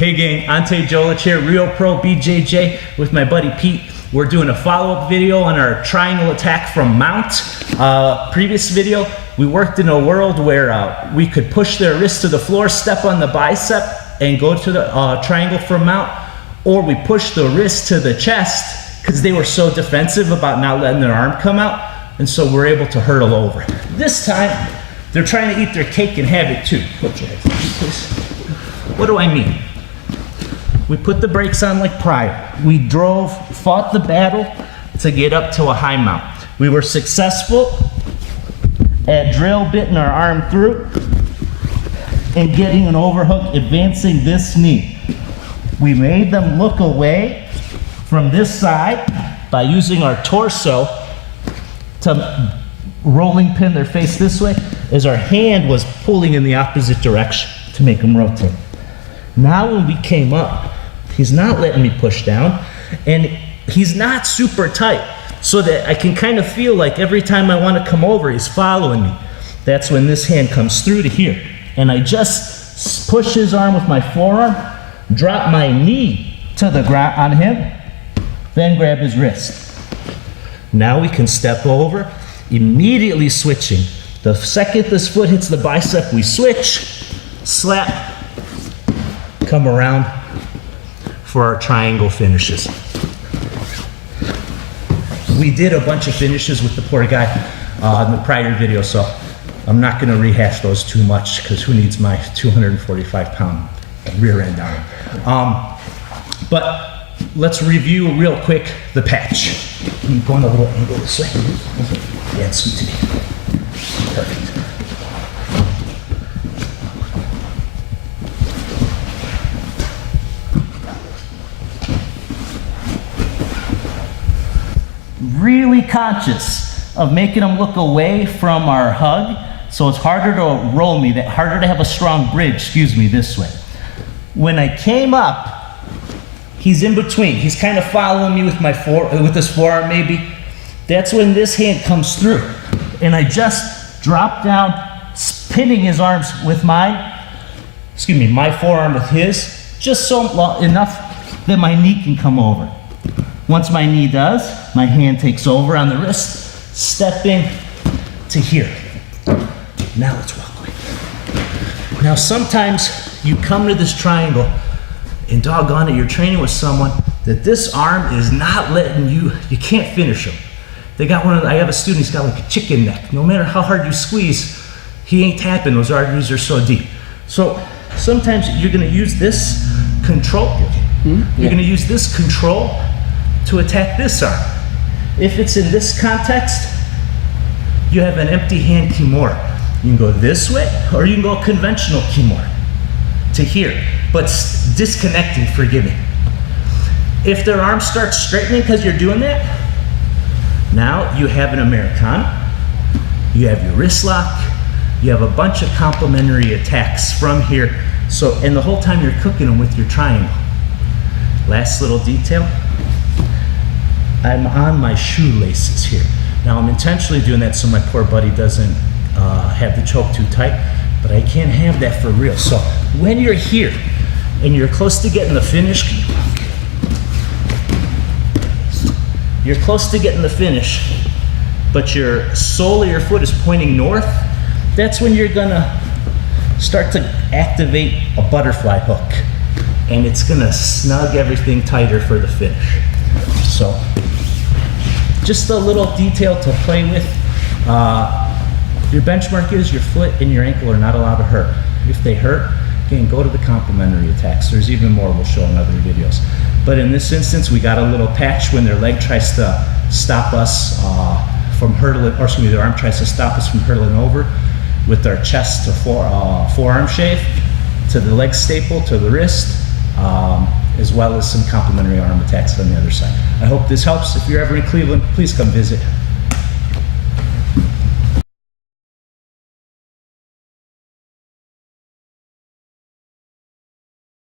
Hey gang, Ante Dzolic here, Real Pro BJJ with my buddy Pete. We're doing a follow-up video on our triangle attack from mount. Previous video, we worked in a world where we could push their wrist to the floor, step on the bicep, and go to the triangle from mount, or we pushed the wrist to the chest because they were so defensive about not letting their arm come out, and so we're able to hurdle over. This time, they're trying to eat their cake and have it too. Put your hands down, please. What do I mean? We put the brakes on like prior. We fought the battle to get up to a high mount. We were successful at drill bitting our arm through and getting an overhook, advancing this knee. We made them look away from this side by using our torso to rolling pin their face this way as our hand was pulling in the opposite direction to make them rotate. Now when we came up, he's not letting me push down, and he's not super tight, so that I can kind of feel like every time I want to come over, he's following me. That's when this hand comes through to here, and I just push his arm with my forearm, drop my knee to the ground on him, then grab his wrist. Now we can step over, immediately switching. The second this foot hits the bicep, we switch, slap, come around for our triangle finishes. We did a bunch of finishes with the poor guy in the prior video, so I'm not going to rehash those too much because who needs my 245-pound rear end arm. But let's review real quick the patch. I'm going a little angle this way. Yeah, it's sweet to me. Perfect. Really conscious of making them look away from our hug, so it's harder to roll me, harder to have a strong bridge, this way. When I came up, he's in between. He's kind of following me with his forearm maybe. That's when this hand comes through. And I just drop down, pinning his arms with my forearm with his, just so enough that my knee can come over. Once my knee does, my hand takes over on the wrist, stepping to here. Now let's walk away. Now sometimes you come to this triangle and doggone it, you're training with someone that this arm is not letting you can't finish him. I have a student, he's got like a chicken neck. No matter how hard you squeeze, he ain't tapping, those arteries are so deep. So sometimes you're gonna use this control, you're gonna use this control to attack this arm. If it's in this context, you have an empty hand kimura. You can go this way, or you can go conventional kimura to here, but disconnecting, forgiving. If their arm starts straightening because you're doing that, now you have an Americana, you have your wrist lock, you have a bunch of complementary attacks from here. So, and the whole time you're cooking them with your triangle. Last little detail, I'm on my shoelaces here. Now I'm intentionally doing that so my poor buddy doesn't have the choke too tight, but I can't have that for real. So when you're here and you're close to getting the finish, but your sole of your foot is pointing north, that's when you're gonna start to activate a butterfly hook, and it's gonna snug everything tighter for the finish. So just a little detail to play with. Your benchmark is your foot and your ankle are not allowed to hurt. If they hurt, again, go to the complementary attacks. There's even more we'll show in other videos. But in this instance, we got a little patch when their leg tries to stop us from hurdling, or excuse me, their arm tries to stop us from hurdling over with our chest to forearm shave, to the leg staple, to the wrist, as well as some complementary arm attacks on the other side. I hope this helps. If you're ever in Cleveland, please come visit.